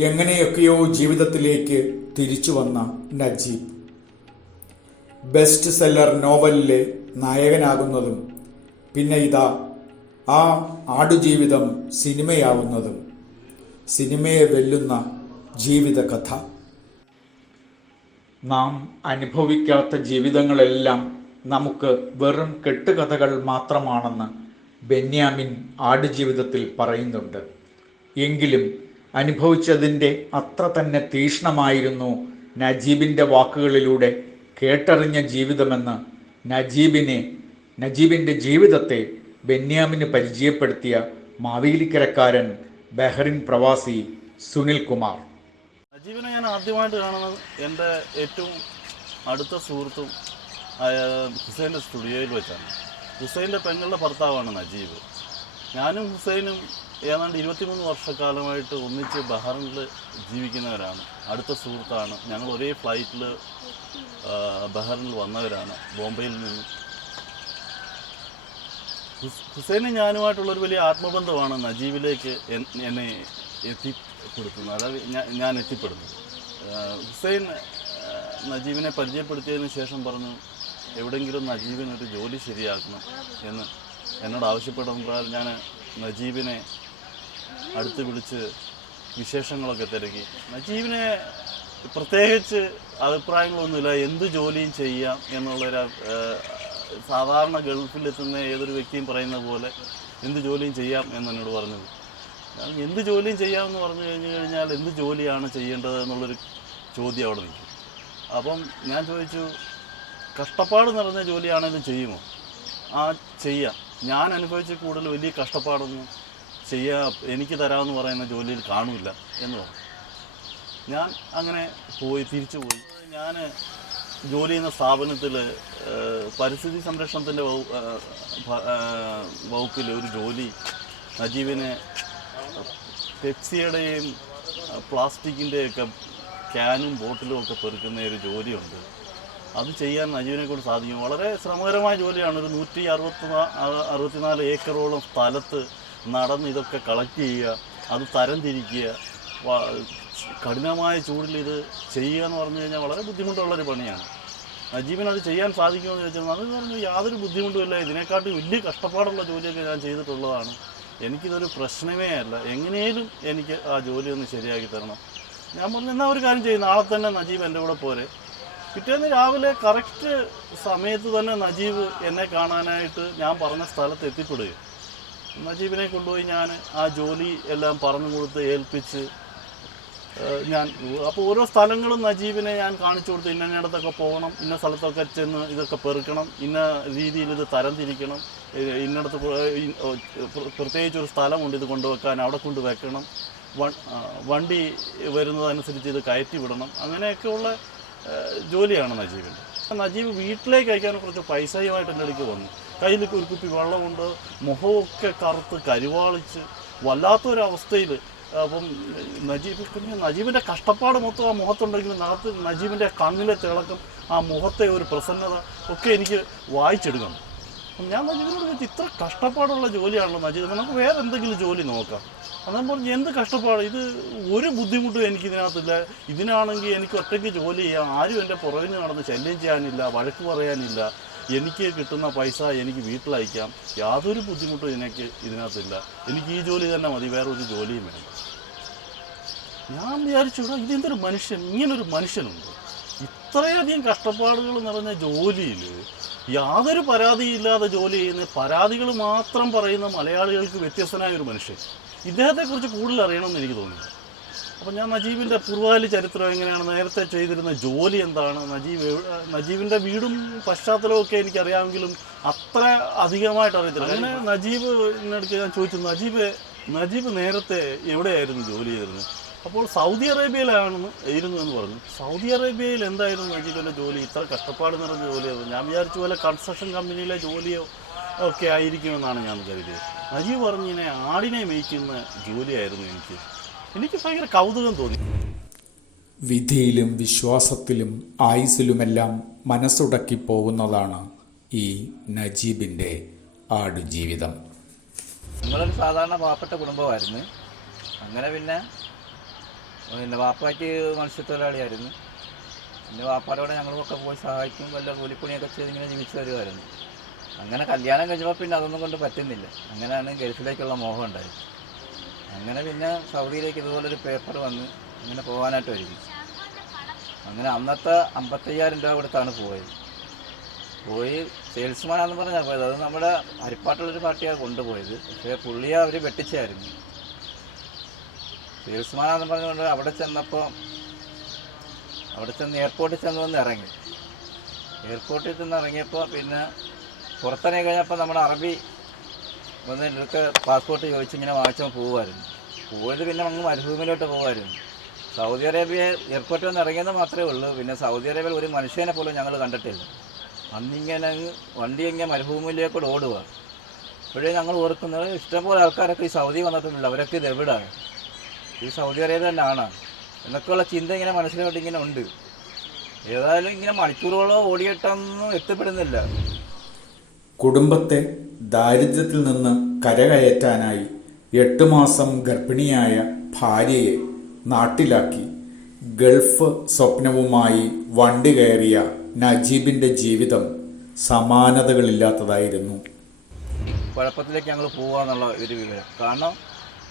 എങ്ങനെയൊക്കെയോ ജീവിതത്തിലേക്ക് തിരിച്ചു വന്ന നജീബ് ബെസ്റ്റ് സെല്ലർ നോവലിലെ നായകനാകുന്നതും പിന്നെ ഇതാ ആ ആടുജീവിതം സിനിമയാവുന്നതും സിനിമയെ വെല്ലുന്ന ജീവിതകഥ. നാം അനുഭവിക്കാത്ത ജീവിതങ്ങളെല്ലാം നമുക്ക് വെറും കെട്ടുകഥകൾ മാത്രമാണെന്ന് ബെന്യാമിൻ ആടുജീവിതത്തിൽ പറയുന്നുണ്ട്. എങ്കിലും അനുഭവിച്ചതിൻ്റെ അത്ര തന്നെ തീക്ഷ്ണമായിരുന്നു നജീബിൻ്റെ വാക്കുകളിലൂടെ കേട്ടറിഞ്ഞ ജീവിതമെന്ന് നജീബിൻ്റെ ജീവിതത്തെ ബെന്യാമിന് പരിചയപ്പെടുത്തിയ മാവേലിക്കരക്കാരൻ ബഹ്റിൻ പ്രവാസി സുനിൽ കുമാർ. നജീബിനെ ഞാൻ ആദ്യമായിട്ട് കാണുന്നത് എൻ്റെ ഏറ്റവും അടുത്ത സുഹൃത്തും ഹുസൈൻ്റെ സ്റ്റുഡിയോയിൽ വെച്ചാണ്. ഹുസൈൻ്റെ പെങ്ങളുടെ ഭർത്താവാണ് നജീബ്. ഞാനും ഹുസൈനും ഏതാണ്ട് 23 വർഷക്കാലമായിട്ട് ഒന്നിച്ച് ബഹ്റിനിൽ ജീവിക്കുന്നവരാണ്. അടുത്ത സുഹൃത്താണ്. ഞങ്ങൾ ഒരേ ഫ്ലൈറ്റിൽ ബഹ്റിനിൽ വന്നവരാണ്, ബോംബെയിൽ നിന്ന്. ഹുസൈനും ഞാനുമായിട്ടുള്ളൊരു വലിയ ആത്മബന്ധമാണ് നജീബിലേക്ക് എന്നെ എത്തിപ്പെടുത്തുന്നത്, അതായത് ഞാൻ എത്തിപ്പെടുന്നത്. ഹുസൈൻ നജീബിനെ പരിചയപ്പെടുത്തിയതിന് ശേഷം പറഞ്ഞു, എവിടെയെങ്കിലും നജീബിനൊരു ജോലി ശരിയാക്കണം എന്ന് എന്നോട് ആവശ്യപ്പെടുമ്പോൾ ഞാൻ നജീബിനെ അടുത്ത് വിളിച്ച് വിശേഷങ്ങളൊക്കെ തിരക്കി. നജീബിനെ പ്രത്യേകിച്ച് അഭിപ്രായങ്ങളൊന്നുമില്ല, എന്ത് ജോലിയും ചെയ്യാം എന്നുള്ളൊരു സാധാരണ ഗൾഫിലെത്തുന്ന ഏതൊരു വ്യക്തിയും പറയുന്ന പോലെ എന്ത് ജോലിയും ചെയ്യാം എന്നോട് പറഞ്ഞത്. എന്ത് ജോലിയും ചെയ്യാമെന്ന് പറഞ്ഞു കഴിഞ്ഞാൽ എന്ത് ജോലിയാണ് ചെയ്യേണ്ടത് എന്നുള്ളൊരു ചോദ്യം അവിടെ നിൽക്കും. അപ്പം ഞാൻ ചോദിച്ചു, കഷ്ടപ്പാട് നിറഞ്ഞ ജോലിയാണെങ്കിലും ചെയ്യുമോ? ചെയ്യാം. ഞാൻ അനുഭവിച്ച കൂടുതൽ വലിയ കഷ്ടപ്പാടൊന്നും എനിക്ക് തരാമെന്ന് പറയുന്ന ജോലിയിൽ കാണില്ല എന്ന് പറഞ്ഞു. ഞാൻ അങ്ങനെ തിരിച്ചു പോയി. ഞാൻ ജോലി ചെയ്യുന്ന സ്ഥാപനത്തിൽ പരിസ്ഥിതി സംരക്ഷണത്തിൻ്റെ വകുപ്പിൽ ഒരു ജോലി നജീബിന് പെപ്സിയുടെയും പ്ലാസ്റ്റിക്കിൻ്റെയൊക്കെ ക്യാനും ബോട്ടിലും ഒക്കെ പെറുക്കുന്ന ഒരു ജോലിയുണ്ട്. അത് ചെയ്യാൻ നജീബിനെ കൊണ്ട് സാധിക്കും. വളരെ ശ്രമകരമായ ജോലിയാണ്. ഒരു 164 ഏക്കറോളം സ്ഥലത്ത് നടന്ന് ഇതൊക്കെ കളക്ട് ചെയ്യുക, അത് തരംതിരിക്കുക, കഠിനമായ ചൂടിൽ ഇത് ചെയ്യുക എന്ന് പറഞ്ഞു കഴിഞ്ഞാൽ വളരെ ബുദ്ധിമുട്ടുള്ളൊരു പണിയാണ്. നജീബിന് അത് ചെയ്യാൻ സാധിക്കുമെന്ന് ചോദിച്ചാൽ അത് പറഞ്ഞു, യാതൊരു ബുദ്ധിമുട്ടുമില്ല, ഇതിനെക്കാട്ടി വലിയ കഷ്ടപ്പാടുള്ള ജോലിയൊക്കെ ഞാൻ ചെയ്തിട്ടുള്ളതാണ്, എനിക്കിതൊരു പ്രശ്നമേ അല്ല, എങ്ങനെയും എനിക്ക് ആ ജോലി ഒന്ന് ശരിയാക്കി തരണം. ഞാൻ പറഞ്ഞു, എന്നാൽ ഒരു കാര്യം ചെയ്യും, നാളെ തന്നെ നജീബ് എൻ്റെ കൂടെ പോരെ. പിറ്റേന്ന് രാവിലെ കറക്റ്റ് സമയത്ത് തന്നെ നജീബ് എന്നെ കാണാനായിട്ട് ഞാൻ പറഞ്ഞ സ്ഥലത്ത് എത്തിപ്പെടുകയും നജീബിനെ കൊണ്ടുപോയി ഞാൻ ആ ജോലി എല്ലാം പറഞ്ഞു കൊടുത്ത് ഏൽപ്പിച്ച് അപ്പോൾ ഓരോ സ്ഥലങ്ങളും നജീബിനെ ഞാൻ കാണിച്ചു കൊടുത്ത്, ഇന്നിടത്തൊക്കെ പോകണം, ഇന്ന സ്ഥലത്തൊക്കെ ചെന്ന് ഇതൊക്കെ പെറുക്കണം, ഇന്ന രീതിയിൽ ഇത് തരംതിരിക്കണം, ഇന്നിടത്ത് പ്രത്യേകിച്ച് ഒരു സ്ഥലമുണ്ട് ഇത് കൊണ്ടുവെക്കാൻ, അവിടെ കൊണ്ട് വെക്കണം, വണ്ടി വരുന്നതനുസരിച്ച് ഇത് കയറ്റി വിടണം, അങ്ങനെയൊക്കെയുള്ള ജോലിയാണ് നജീബിൻ്റെ. നജീബ് വീട്ടിലേക്ക് അയക്കാൻ കുറച്ച് പൈസയുമായിട്ട് എൻ്റെ അടുക്ക് വന്നു. കയ്യിൽ ഒരു കുപ്പി വെള്ളമുണ്ട്, മുഖമൊക്കെ കറുത്ത് കരിവാളിച്ച് വല്ലാത്തൊരവസ്ഥയിൽ. അപ്പം നജീബിൻ്റെ കഷ്ടപ്പാട് മൊത്തം ആ മുഖത്തുണ്ടെങ്കിലും നജീബിൻ്റെ കണ്ണിലെ തിളക്കം, ആ മുഖത്തെ ഒരു പ്രസന്നത ഒക്കെ എനിക്ക് വായിച്ചെടുക്കണം. അപ്പം ഞാൻ നജീബിനോട് ചോദിച്ചു, ഇത്ര കഷ്ടപ്പാടുള്ള ജോലിയാണല്ലോ നജീബ്, നമുക്ക് വേറെ എന്തെങ്കിലും ജോലി നോക്കാം. അന്നേരം പറഞ്ഞു, എന്ത് കഷ്ടപ്പാട്, ഇത് ഒരു ബുദ്ധിമുട്ടും എനിക്കിതിനകത്തില്ല, ഇതിനാണെങ്കിൽ എനിക്ക് ഒറ്റയ്ക്ക് ജോലി ചെയ്യാം, ആരും എൻ്റെ പുറകിന് നടന്ന് ശല്യം ചെയ്യാനില്ല, വഴക്ക് പറയാനില്ല, എനിക്ക് കിട്ടുന്ന പൈസ എനിക്ക് വീട്ടിലയക്കാം, യാതൊരു ബുദ്ധിമുട്ടും ഇതിനകത്തില്ല, എനിക്ക് ഈ ജോലി തന്നെ മതി, വേറെ ഒരു ജോലിയും വേണ്ട. ഞാൻ വിചാരിച്ചു, ഇതെന്തൊരു മനുഷ്യൻ, ഇങ്ങനൊരു മനുഷ്യനുണ്ട്, ഇത്രയധികം കഷ്ടപ്പാടുകൾ നിറഞ്ഞ ജോലിയിൽ യാതൊരു പരാതിയില്ലാതെ ജോലി ചെയ്യുന്ന, പരാതികൾ മാത്രം പറയുന്ന മലയാളികൾക്ക് വ്യത്യസ്തനായ ഒരു മനുഷ്യൻ. ഇദ്ദേഹത്തെക്കുറിച്ച് കൂടുതൽ അറിയണമെന്ന് എനിക്ക് തോന്നി. അപ്പം ഞാൻ നജീബിൻ്റെ പൂർവ്വകാല ചരിത്രം എങ്ങനെയാണ്, നേരത്തെ ചെയ്തിരുന്ന ജോലി എന്താണ്, നജീബിൻ്റെ വീടും പശ്ചാത്തലവും ഒക്കെ എനിക്കറിയാമെങ്കിലും അത്ര അധികമായിട്ട് അറിയത്തില്ല. അങ്ങനെ നജീബിനടുത്ത് ഞാൻ ചോദിച്ചു, നജീബ് നേരത്തെ എവിടെയായിരുന്നു ജോലി ചെയ്തിരുന്നത്? അപ്പോൾ സൗദി അറേബ്യയിലാണെന്ന് എന്ന് പറഞ്ഞു. സൗദി അറേബ്യയിൽ എന്തായിരുന്നു നജീബിൻ്റെ ജോലി, ഇത്ര കഷ്ടപ്പാട് നിറഞ്ഞ ജോലിയായിരുന്നു? ഞാൻ വിചാരിച്ച പോലെ കൺസ്ട്രക്ഷൻ കമ്പനിയിലെ ജോലിയോ ഒക്കെ ആയിരിക്കുമെന്നാണ് ഞാൻ കരുതിയത്. നജീബ് പറഞ്ഞിങ്ങനെ ആടിനെ മേയ്ക്കുന്ന ജോലിയായിരുന്നു എനിക്ക് ഭയങ്കര കൗതുകം തോന്നി. വിധിയിലും വിശ്വാസത്തിലും ആയുസ്സിലുമെല്ലാം മനസ്സുടക്കി പോകുന്നതാണ് ഈ നജീബിൻ്റെ ആടുജീവിതം. നിങ്ങളൊരു സാധാരണ പാവപ്പെട്ട കുടുംബമായിരുന്നു. അങ്ങനെ പിന്നെ എൻ്റെ വാപ്പാക്ക് മത്സ്യത്തൊഴിലാളിയായിരുന്നു. എൻ്റെ വാപ്പാരോടെ ഞങ്ങളൊക്കെ പോയി സഹായിക്കും, വല്ല കൂലിപ്പണിയൊക്കെ ചെയ്ത് ഇങ്ങനെ ജീവിച്ചു വരുമായിരുന്നു. അങ്ങനെ കല്യാണം കഴിഞ്ഞപ്പോൾ പിന്നെ അതൊന്നും കൊണ്ട് പറ്റുന്നില്ല. അങ്ങനെയാണ് ഗൾഫിലേക്കുള്ള മോഹം ഉണ്ടായത്. അങ്ങനെ പിന്നെ സൗദിയിലേക്ക് ഇതുപോലൊരു പേപ്പർ വന്ന് അങ്ങനെ പോകാനായിട്ട് ഒരുങ്ങി. അങ്ങനെ അന്നത്തെ 55,000 രൂപ കൊടുത്താണ് പോയത്. പോയി സെയിൽസ്മാനാണെന്ന് പറഞ്ഞാൽ പോയത്. അത് നമ്മുടെ ഹരിപ്പാട്ടുള്ളൊരു പാർട്ടിയാണ് കൊണ്ടുപോയത്. പക്ഷേ പുള്ളിയെ അവർ വെട്ടിച്ചായിരുന്നു. സെയിൽസ്മാനാണെന്ന് പറഞ്ഞുകൊണ്ട് അവിടെ ചെന്ന് എയർപോർട്ടിൽ ചെന്ന് ഇറങ്ങി. എയർപോർട്ടിൽ ചെന്ന് ഇറങ്ങിയപ്പോൾ പിന്നെ പുറത്തിറങ്ങി കഴിഞ്ഞപ്പോൾ നമ്മുടെ അറബി വന്ന് ഇതൊക്കെ പാസ്പോർട്ട് ചോദിച്ച് ഇങ്ങനെ വാങ്ങിച്ചപ്പോൾ പോകുമായിരുന്നു. പോയത് പിന്നെ അങ്ങ് മരുഭൂമിയിലോട്ട് പോകുമായിരുന്നു. സൗദി അറേബ്യ എയർപോർട്ടിൽ വന്ന് ഇറങ്ങിയത് മാത്രമേ ഉള്ളൂ. പിന്നെ സൗദി അറേബ്യയിൽ ഒരു മനുഷ്യനെ പോലും ഞങ്ങൾ കണ്ടിട്ടില്ല. അന്നിങ്ങനെ വണ്ടി ഇങ്ങനെ മരുഭൂമിയിലേക്കൂടെ ഓടുക. ഇപ്പോഴേ ഞങ്ങൾ ഓർക്കുന്നത് ഇഷ്ടംപോലെ ആൾക്കാരൊക്കെ ഈ സൗദി വന്നിട്ടുണ്ടല്ലോ, അവരൊക്കെ ഇത് എവിടെയാണ്, ഈ സൗദി അറേബ്യ തന്നെ ആണ് എന്നൊക്കെയുള്ള ചിന്ത ഇങ്ങനെ മനസ്സിലോട്ട് ഇങ്ങനെ ഉണ്ട്. ഏതായാലും ഇങ്ങനെ മണിക്കൂറുകളോ ഓടിയിട്ടൊന്നും എത്തിപ്പെടുന്നില്ല. കുടുംബത്തെ ദാരിദ്ര്യത്തിൽ നിന്ന് കരകയറ്റാനായി 8 മാസം ഗർഭിണിയായ ഭാര്യയെ നാട്ടിലാക്കി ഗൾഫ് സ്വപ്നവുമായി വണ്ടി കയറിയ നജീബിൻ്റെ ജീവിതം സമാനതകളില്ലാത്തതായിരുന്നു. കുഴപ്പത്തിലേക്ക് ഞങ്ങൾ പോകാന്നുള്ള ഒരു വിവരം. കാരണം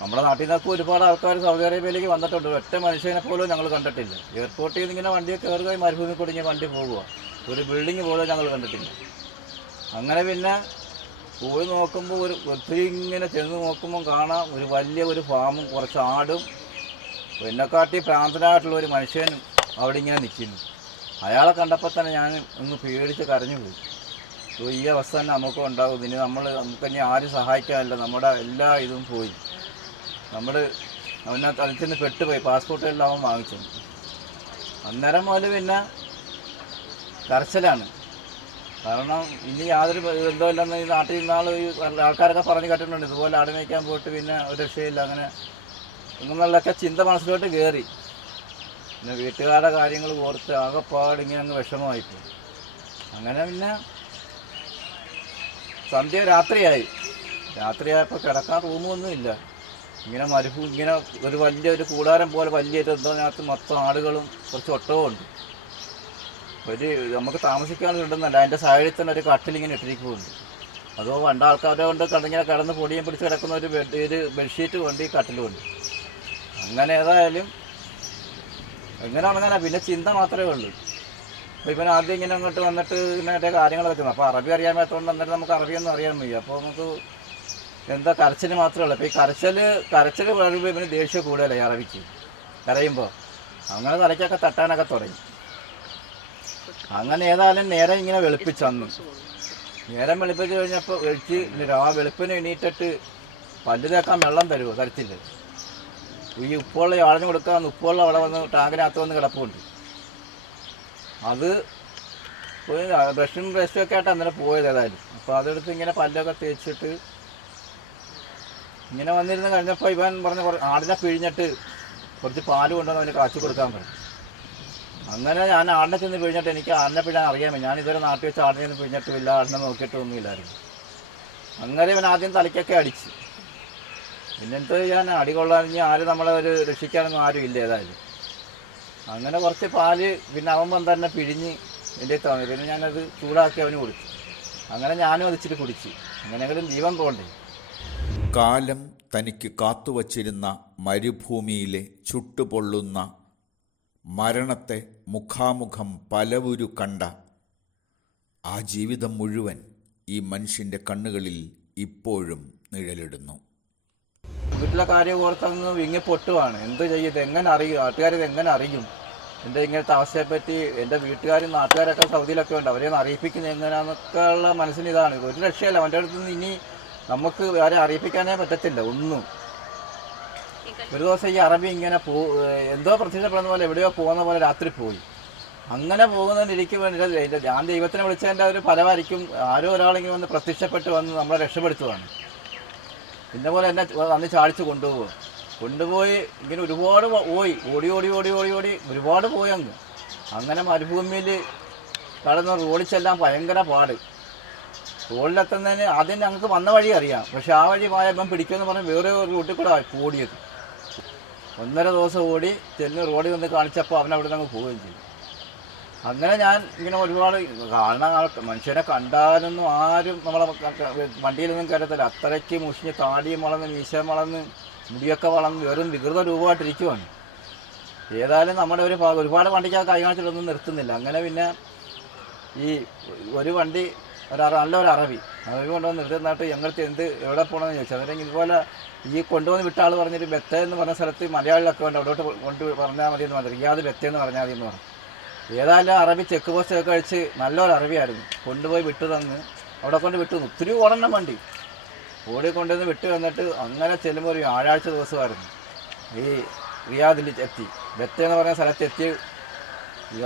നമ്മുടെ നാട്ടിൽ നിന്നൊക്കെ ഒരുപാട് ആൾക്കാർ സൗദി അറേബ്യയിലേക്ക് വന്നിട്ടുണ്ട്. ഒറ്റ മനുഷ്യനെ പോലും ഞങ്ങൾ കണ്ടിട്ടില്ല. എയർപോർട്ടിൽ നിന്ന് ഇങ്ങനെ വണ്ടിയെ കയറുകയും മരുഭൂമി കുടുങ്ങിയ വണ്ടി പോകുക, ഒരു ബിൽഡിങ് പോലും ഞങ്ങൾ കണ്ടിട്ടില്ല. അങ്ങനെ പിന്നെ പോയി നോക്കുമ്പോൾ ഒത്തിരി ഇങ്ങനെ ചെന്ന് നോക്കുമ്പോൾ കാണാം ഒരു വലിയ ഫാമും കുറച്ച് ആടും എന്നെക്കാട്ടി പ്രാന്തനായിട്ടുള്ള ഒരു മനുഷ്യനും അവിടെ ഇങ്ങനെ നിൽക്കുന്നു. അയാളെ കണ്ടപ്പോൾ തന്നെ ഞാൻ ഒന്ന് പേടിച്ച് കരഞ്ഞു പോയി. ഈ അവസ്ഥ തന്നെ നമുക്കും ഉണ്ടാകും. ഇനി നമുക്കിനി ആരും സഹായിക്കാനില്ല, നമ്മുടെ എല്ലാ ഇതും പോയി. അവനകത്ത് അതിൽ പെട്ടുപോയി. പാസ്പോർട്ടെല്ലാം അവൻ വാങ്ങിച്ചു. അന്നേരം മുതൽ പിന്നെ കരച്ചിലാണ്. കാരണം ഇനി യാതൊരു ബന്ധമില്ലെന്ന് ഈ നാട്ടിൽ നിന്നാൾ ആൾക്കാരൊക്കെ പറഞ്ഞ് കേട്ടിട്ടുണ്ട്. ഇതുപോലെ ആട് മേയ്ക്കാൻ പോയിട്ട് പിന്നെ ഒരു രക്ഷയില്ല, അങ്ങനെ എന്നുള്ളതൊക്കെ ചിന്ത മനസ്സിലോട്ട് കയറി. പിന്നെ വീട്ടുകാരുടെ കാര്യങ്ങൾ ഓർത്ത് ആകെപ്പാട് ഇങ്ങനെ അങ്ങ് വിഷമമായിപ്പോയി. അങ്ങനെ പിന്നെ രാത്രിയായപ്പോൾ കിടക്കാൻ റൂമൊന്നും ഇല്ല. ഇങ്ങനെ ഇങ്ങനെ ഒരു വലിയൊരു കൂടാരം പോലെ വലിയൊരു എന്തോനകത്ത് മൊത്തം ആടുകളും കുറച്ച് ഒട്ടവും ഉണ്ട്. നമുക്ക് താമസിക്കാനുണ്ടെന്നല്ല, അതിൻ്റെ സൈഡിൽ തന്നെ ഒരു കട്ടിലിങ്ങനെ ഇട്ടിരിക്കുന്നുണ്ട്. അതോ പണ്ട് ആൾക്കാരെ കൊണ്ട് ഇങ്ങനെ കിടന്ന് പൊടിയും പിടിച്ച് കിടക്കുന്ന ഒരു ബെഡ്ഷീറ്റ് കൊണ്ട് ഈ കട്ടിലുമുണ്ട്. അങ്ങനെ ഏതായാലും എങ്ങനെ അങ്ങനെ പിന്നെ ചിന്ത മാത്രമേ ഉള്ളൂ. അപ്പോൾ ഇവൻ ആദ്യം ഇങ്ങനെ അങ്ങോട്ട് വന്നിട്ട് ഇങ്ങനെ കാര്യങ്ങളൊക്കെ ചെയ്യുന്നു. അപ്പോൾ അറബി അറിയാൻ പറ്റാത്തതുകൊണ്ട് അന്നേരം നമുക്ക് അറബിയൊന്നും അറിയാൻ വയ്യ. അപ്പോൾ നമുക്ക് എന്താ കരച്ചിൽ മാത്രമേ ഉള്ളൂ. അപ്പോൾ ഈ കരച്ചിൽ പറയുമ്പോൾ ഇവന് ദേഷ്യം കൂടുതലായി അറബിക്ക് കരയുമ്പോൾ. അങ്ങനെ തലയ്ക്കൊക്കെ തട്ടാനൊക്കെ തുടങ്ങി. അങ്ങനെ ഏതായാലും നേരം ഇങ്ങനെ വെളുപ്പിച്ചു. നേരം വെളുപ്പിച്ച് കഴിഞ്ഞപ്പോൾ വെളുപ്പിന് എണീറ്റിട്ട് പല്ല് തേക്കാൻ വെള്ളം തരുമോ? തരത്തില്ല. ഈ ഉപ്പുള്ള ആളിന് കൊടുക്കാൻ ഉപ്പുള്ള അവിടെ വന്ന് ടാങ്കിനകത്ത് വന്ന് കിടപ്പുണ്ട്. അത് പോയി ബ്രഷും ഒക്കെ ആയിട്ട് അന്നേരം പോയത് ഏതായാലും. അപ്പോൾ അതെടുത്ത് ഇങ്ങനെ പല്ലൊക്കെ തേച്ചിട്ട് ഇങ്ങനെ വന്നിരുന്ന് കഴിഞ്ഞപ്പോൾ ഇവൻ പറഞ്ഞ ആടിനെ പിഴിഞ്ഞിട്ട് കുറച്ച് പാല് കൊണ്ടുവന്ന് അവന് കാച്ചി കൊടുക്കാൻ പറഞ്ഞു. അങ്ങനെ ഞാൻ ആടിനെ ചെന്ന് പിഴിഞ്ഞിട്ട് എനിക്ക് ആടിനെ പിഴിയാൻ അറിയാമേ. ഞാൻ ഇതുവരെ നാട്ടിൽ വെച്ച് ആടിനെ ഒന്നും പിഴിഞ്ഞിട്ടുമില്ല, ആടിനെ നോക്കിയിട്ടൊന്നുമില്ലായിരുന്നു. അങ്ങനെ ഇവൻ ആദ്യം തലയ്ക്കൊക്കെ അടിച്ച്. പിന്നെ എന്ത് ചെയ്യാൻ, അടി കൊള്ളാൻ ആരും നമ്മളെ ഒരു രക്ഷിക്കാനൊന്നും ആരും ഇല്ല ഏതായാലും. അങ്ങനെ കുറച്ച് പാല് പിന്നെ അവൻ തന്നെ പിഴിഞ്ഞ് എൻ്റെ തന്നു. പിന്നെ ഞാനത് ചൂടാക്കി അവന് കൊടുത്തു. അങ്ങനെ ഞാനും അതിച്ചിട്ട് കുടിച്ച്. അങ്ങനെയെങ്കിലും ജീവൻ പോകണ്ടേ. കാലം തനിക്ക് കാത്തുവച്ചിരുന്ന മരുഭൂമിയിലെ ചുട്ടുപൊള്ളുന്ന മരണത്തെ മുഖാമുഖം പലവുരു കണ്ട ആ ജീവിതം മുഴുവൻ ഈ മനുഷ്യൻ്റെ കണ്ണുകളിൽ ഇപ്പോഴും നിഴലിടുന്നു. വീട്ടിലെ കാര്യം ഓർത്തങ്ങ് വിങ്ങി പൊട്ടുവാണ്. എന്ത് ചെയ്യും, എങ്ങനെ അറിയും, നാട്ടുകാരിത് എങ്ങനെ അറിയും എൻ്റെ ഇങ്ങനത്തെ അവസ്ഥയെപ്പറ്റി? എൻ്റെ വീട്ടുകാരും നാട്ടുകാരൊക്കെ സൗദിയിലൊക്കെ ഉണ്ട്, അവരെ അറിയിപ്പിക്കുന്നത് എങ്ങനെയാണെന്നൊക്കെ ഉള്ള മനസ്സിന് ഇതാണ്. ഒരു രക്ഷയില്ല. അവൻ്റെ അടുത്ത് നിന്ന് ഇനി നമുക്ക് ആരെ അറിയിപ്പിക്കാനേ പറ്റത്തില്ല ഒന്നും. ഒരു ദിവസം ഈ അറബി ഇങ്ങനെ എന്തോ പ്രത്യക്ഷപ്പെടുന്ന പോലെ എവിടെയോ പോകുന്ന പോലെ രാത്രി പോയി. അങ്ങനെ പോകുന്നതിനിരിക്കും ഞാൻ ദൈവത്തിനെ വിളിച്ചതിൻ്റെ ഒരു ഫലമായിരിക്കും ആരോ ഒരാളിങ്ങനെ വന്ന് പ്രത്യക്ഷപ്പെട്ട് വന്ന് നമ്മളെ രക്ഷപ്പെടുത്തുവാണ്. പിന്നെ പോലെ എന്നെ അന്ന് ചാടിച്ച് കൊണ്ടുപോയി ഇങ്ങനെ ഒരുപാട് പോയി, ഓടി ഒരുപാട് പോയി അങ്ങ്. അങ്ങനെ മരുഭൂമിയിൽ കടന്ന് റോഡിൽ ചെല്ലാൻ ഭയങ്കര പാട്. റോഡിലെത്തുന്നതിന് ആദ്യം ഞങ്ങൾക്ക് വന്ന വഴി അറിയാം, പക്ഷെ ആ വഴി പോയാൽ ഇപ്പം പിടിക്കുമെന്ന് പറഞ്ഞ് വേറെ ഒരു റൂട്ടിൽ കൂടെ ഓടിയത്. 1.5 ദിവസം ഓടി ചെന്ന് റോഡിൽ വന്ന് കാണിച്ചപ്പോൾ അവൻ അവിടെ നിന്ന് പോവുകയും ചെയ്തു. അങ്ങനെ ഞാൻ ഇങ്ങനെ ഒരുപാട് മനുഷ്യനെ കണ്ടാലൊന്നും ആരും നമ്മളെ വണ്ടിയിലൊന്നും കയറത്തില്ല. അത്രയ്ക്ക് മുഷിഞ്ഞ് താടിയും വളർന്ന് മീശയും വളർന്ന് മുടിയൊക്കെ വളർന്ന് വെറും വികൃത രൂപമായിട്ടിരിക്കുവാണ്. ഏതായാലും നമ്മുടെ ഒരുപാട് വണ്ടിക്ക് കൈ കാണിച്ചിട്ടൊന്നും നിർത്തുന്നില്ല. അങ്ങനെ പിന്നെ ഈ ഒരു വണ്ടി നല്ലൊരു അറബി കൊണ്ടുവന്ന് നിർത്തുന്നിട്ട് ഞങ്ങൾക്ക് എവിടെ പോകണമെന്ന് ചോദിച്ചു. അന്നേരം ഇതുപോലെ ഈ കൊണ്ടുവന്ന് വിട്ട ആൾ പറഞ്ഞൊരു ബെത്ത എന്ന് പറഞ്ഞ സ്ഥലത്ത് മലയാളികളൊക്കെ ഉണ്ട്, അവിടോട്ട് കൊണ്ട് പറഞ്ഞാൽ മതി എന്ന് പറഞ്ഞു. റിയാദ് ബെത്ത എന്ന് പറഞ്ഞാൽ മതി എന്ന് പറഞ്ഞു. ഏതായാലും അറബി ചെക്ക് പോസ്റ്റ് ഒക്കെ കഴിച്ച് നല്ലൊരു അറബിയായിരുന്നു. കൊണ്ടുപോയി വിട്ടു തന്ന് അവിടെ കൊണ്ട് വിട്ടു തന്നു. ഒത്തിരി ഓടണം വണ്ടി ഓടിക്കൊണ്ടുവന്ന് വിട്ടു വന്നിട്ട് അങ്ങനെ ചെല്ലുമ്പോൾ ഒരു വ്യാഴാഴ്ച ദിവസമായിരുന്നു. ഈ റിയാദിൽ എത്തി, ബെത്ത എന്ന് പറഞ്ഞ സ്ഥലത്തെത്തി.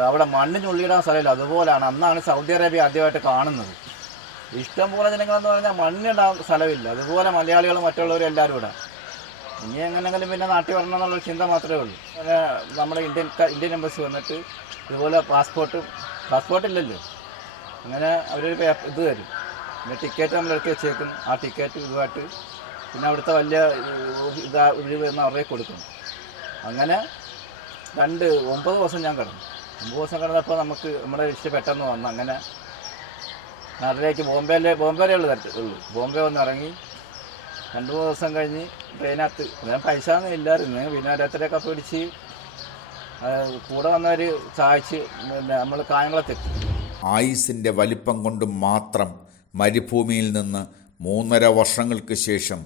അവിടെ മണ്ണിനുള്ളിടാൻ സ്ഥലമില്ല, അതുപോലെയാണ്. അന്നാണ് സൗദി അറേബ്യ ആദ്യമായിട്ട് കാണുന്നത്. ഇഷ്ടംപോലെ ജനങ്ങളെന്ന് പറഞ്ഞാൽ മണ്ണിടാൻ സ്ഥലമില്ല. അതുപോലെ മലയാളികളും മറ്റുള്ളവരും എല്ലാവരും ഇവിടെ. ഇനി എങ്ങനെയെങ്കിലും പിന്നെ നാട്ടിൽ വരണം എന്നുള്ളൊരു ചിന്ത മാത്രമേ ഉള്ളൂ. അങ്ങനെ നമ്മുടെ ഇന്ത്യൻ എംബസി വന്നിട്ട് ഇതുപോലെ പാസ്പോർട്ടില്ലല്ലോ, അങ്ങനെ അവരൊരു ഇത് തരും. പിന്നെ ടിക്കറ്റ് നമ്മളെടുത്ത് വെച്ചേക്കും. ആ ടിക്കറ്റ് ഇതുമായിട്ട് പിന്നെ അവിടുത്തെ വലിയ വരുന്ന അവരുടെ കൊടുക്കും. അങ്ങനെ 9 ദിവസം ഞാൻ കിടന്നു. 9 ദിവസം കിടന്നപ്പോൾ നമുക്ക് നമ്മുടെ ലിസ്റ്റ് പെട്ടെന്ന് വന്നു. അങ്ങനെ നാട്ടിലേക്ക് ബോംബെയിലേ ഉള്ളൂ. ബോംബെ വന്ന് ഇറങ്ങി 2-3 ദിവസം കഴിഞ്ഞ് ട്രെയിനകത്ത് ഞാൻ പൈസ ഒന്നും ഇല്ലായിരുന്നു. പിന്നെ ഓരോരുത്തരെയൊക്കെ പിടിച്ച് കൂടെ വന്നവർ സഹായിച്ച് പിന്നെ നമ്മൾ കായംകുളത്തെത്തി. ആയുസിൻ്റെ വലിപ്പം കൊണ്ട് മാത്രം മരുഭൂമിയിൽ നിന്ന് 3.5 വർഷങ്ങൾക്ക് ശേഷം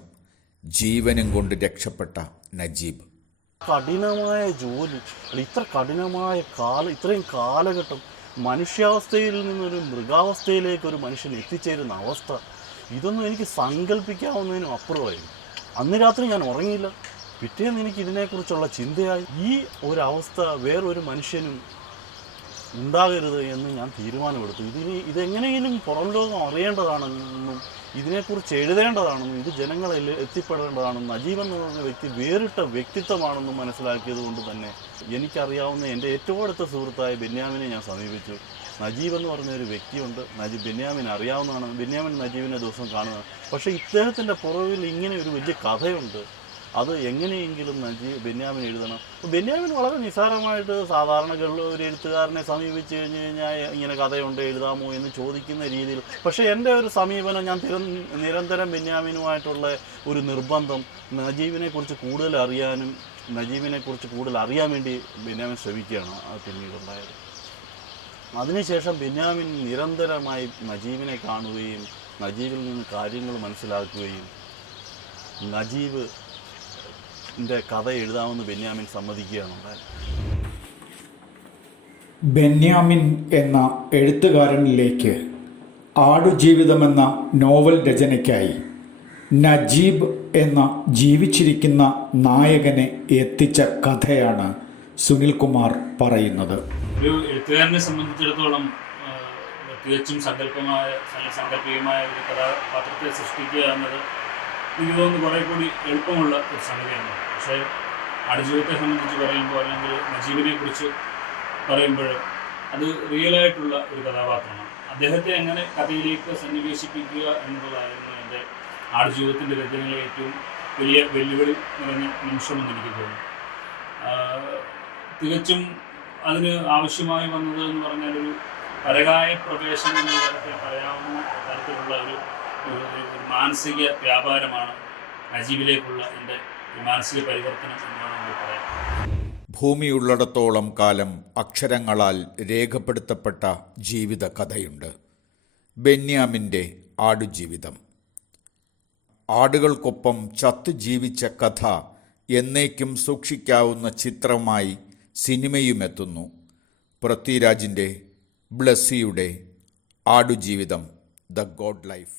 ജീവനും കൊണ്ട് രക്ഷപ്പെട്ട നജീബ്. കഠിനമായ ജോലി, ഇത്ര കഠിനമായ ഇത്രയും കാലഘട്ടം മനുഷ്യാവസ്ഥയിൽ നിന്നൊരു മൃഗാവസ്ഥയിലേക്ക് ഒരു മനുഷ്യൻ എത്തിച്ചേരുന്ന അവസ്ഥ, ഇതൊന്നും എനിക്ക് സങ്കല്പിക്കാവുന്നതിനും അപ്പുറമായിരുന്നു. അന്ന് രാത്രി ഞാൻ ഉറങ്ങിയില്ല. പിറ്റേന്ന് എനിക്ക് ഇതിനെക്കുറിച്ചുള്ള ചിന്തയായി. ഈ ഒരവസ്ഥ വേറൊരു മനുഷ്യനും ഉണ്ടാകരുത് എന്ന് ഞാൻ തീരുമാനമെടുത്തു. ഇതെങ്ങനെയെങ്കിലും പുറം ലോകം അറിയേണ്ടതാണെന്നും ഇതിനെക്കുറിച്ച് എഴുതേണ്ടതാണെന്നും ഇത് ജനങ്ങളിൽ എത്തിപ്പെടേണ്ടതാണെന്നും നജീബ് എന്ന് പറഞ്ഞ വ്യക്തി വേറിട്ട വ്യക്തിത്വമാണെന്നും മനസ്സിലാക്കിയത് കൊണ്ട് തന്നെ എനിക്കറിയാവുന്ന എൻ്റെ ഏറ്റവും അടുത്ത സുഹൃത്തായ ബെന്യാമിനെ ഞാൻ സമീപിച്ചു. നജീബ് എന്ന് പറഞ്ഞ ഒരു വ്യക്തിയുണ്ട്, ബെന്യാമിനെ അറിയാവുന്നതാണ്. ബെന്യാമിൻ നജീബിനെ ദിവസം കാണുന്നത്. പക്ഷേ ഇദ്ദേഹത്തിൻ്റെ പുറകിൽ ഇങ്ങനെ ഒരു വലിയ കഥയുണ്ട്. അത് എങ്ങനെയെങ്കിലും ബെന്യാമിൻ എഴുതണം. ബെന്യാമിൻ വളരെ നിസ്സാരമായിട്ട് സാധാരണ ഒരു എഴുത്തുകാരനെ സമീപിച്ച് കഴിഞ്ഞ് കഴിഞ്ഞാൽ ഇങ്ങനെ കഥയുണ്ട് എഴുതാമോ എന്ന് ചോദിക്കുന്ന രീതിയിൽ. പക്ഷേ എൻ്റെ ഒരു സമീപനം, ഞാൻ നിരന്തരം ബെന്യാമിനുമായിട്ടുള്ള ഒരു നിർബന്ധം, നജീബിനെക്കുറിച്ച് കൂടുതൽ അറിയാനും നജീബിനെക്കുറിച്ച് കൂടുതൽ അറിയാൻ വേണ്ടി ബെന്യാമിൻ ശ്രമിക്കുകയാണ് പിന്നീടുണ്ടായത്. അതിനുശേഷം ബെന്യാമിൻ നിരന്തരമായി നജീബിനെ കാണുകയും നജീബിൽ നിന്ന് കാര്യങ്ങൾ മനസ്സിലാക്കുകയും നജീബിൻ്റെ കഥ എഴുതാമെന്ന് ബെന്യാമിൻ സമ്മതിക്കുകയാണ് ഉണ്ടായത്. ബെന്യാമിൻ എന്ന എഴുത്തുകാരനിലേക്ക് ആടുജീവിതമെന്ന നോവൽ രചനയ്ക്കായി നജീബ് എന്ന ജീവിച്ചിരിക്കുന്ന നായകനെ എത്തിച്ച കഥയാണ് സുനിൽകുമാർ പറയുന്നത്. ഒരു എഴുത്തുകാരനെ സംബന്ധിച്ചിടത്തോളം തികച്ചും സാങ്കല്പികമായ ഒരു കഥാപാത്രത്തെ സൃഷ്ടിക്കുക എന്നത് എനിക്ക് തോന്നുന്നു കുറേ കൂടി എളുപ്പമുള്ള ഒരു സംഗതിയാണ്. പക്ഷേ ആടുജീവിതത്തെ സംബന്ധിച്ച് പറയുമ്പോൾ, അല്ലെങ്കിൽ നജീബിനെ കുറിച്ച് പറയുമ്പോൾ, അത് റിയലായിട്ടുള്ള ഒരു കഥാപാത്രമാണ്. അദ്ദേഹത്തെ എങ്ങനെ കഥയിലേക്ക് സന്നിവേശിപ്പിക്കുക എന്നതായിരുന്നു എൻ്റെ ആടുജീവിതത്തിൻ്റെ രചനയിലെ ഏറ്റവും വലിയ വെല്ലുവിളി നിറഞ്ഞ നിമിഷമെന്ന് എനിക്ക് തോന്നുന്നു. തികച്ചും അതിന് ആവശ്യമായി വന്നത് എന്ന് പറഞ്ഞാൽ ഒരു പരകായ പ്രവേശനം എന്ന തരത്തിൽ പറയാവുന്ന തരത്തിലുള്ള ഒരു മാനസിക വ്യാപാരമാണ് നജീബിലേക്കുള്ള എൻ്റെ മാനസിക പരിവർത്തനം എന്നാണ് നമ്മൾ പറയാം. ഭൂമിയുള്ളിടത്തോളം കാലം അക്ഷരങ്ങളാൽ രേഖപ്പെടുത്തപ്പെട്ട ജീവിത കഥയുണ്ട്. ബെന്യാമിൻ്റെ ആടുജീവിതം. ആടുകൾക്കൊപ്പം ചത്തു ജീവിച്ച കഥ എന്നേക്കും സൂക്ഷിക്കാവുന്ന ചിത്രമായി സിനിമയുമെത്തുന്നു. പൃഥ്വിരാജിൻ്റെ ബ്ലസ്സിയുടെ ആടുജീവിതം, ദ ഗോഡ് ലൈഫ്.